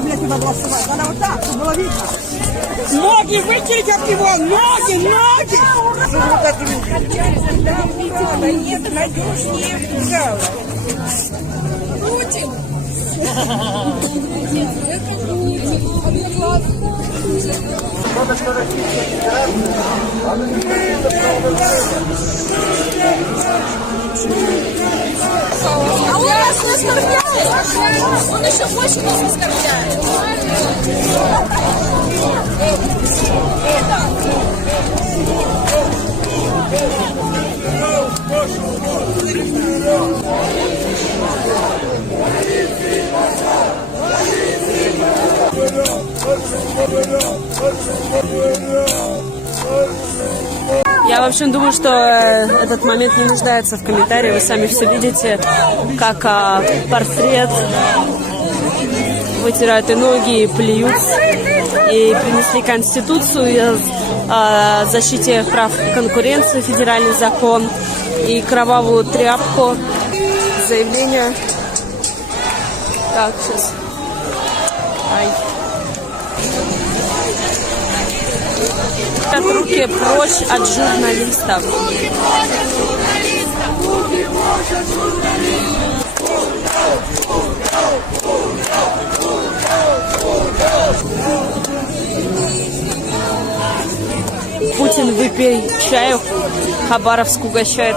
так, блядь, туда голосовать. Надо вот так, чтобы было видно. Ноги вытереть от него! Ноги! Ноги! Нет, надежнее впугала. Путин! А он нас не оскорбляет. Он еще больше нас оскорбляет. Я, в общем, думаю, что этот момент не нуждается в комментарии. Вы сами все видите, как портрет вытирают и ноги, и плюются. И принесли Конституцию о защите прав конкуренции, федеральный закон, и кровавую тряпку. Заявление. Так, сейчас. Руки прочь от журналистов. Путин, выпей чаю, Хабаровск угощает.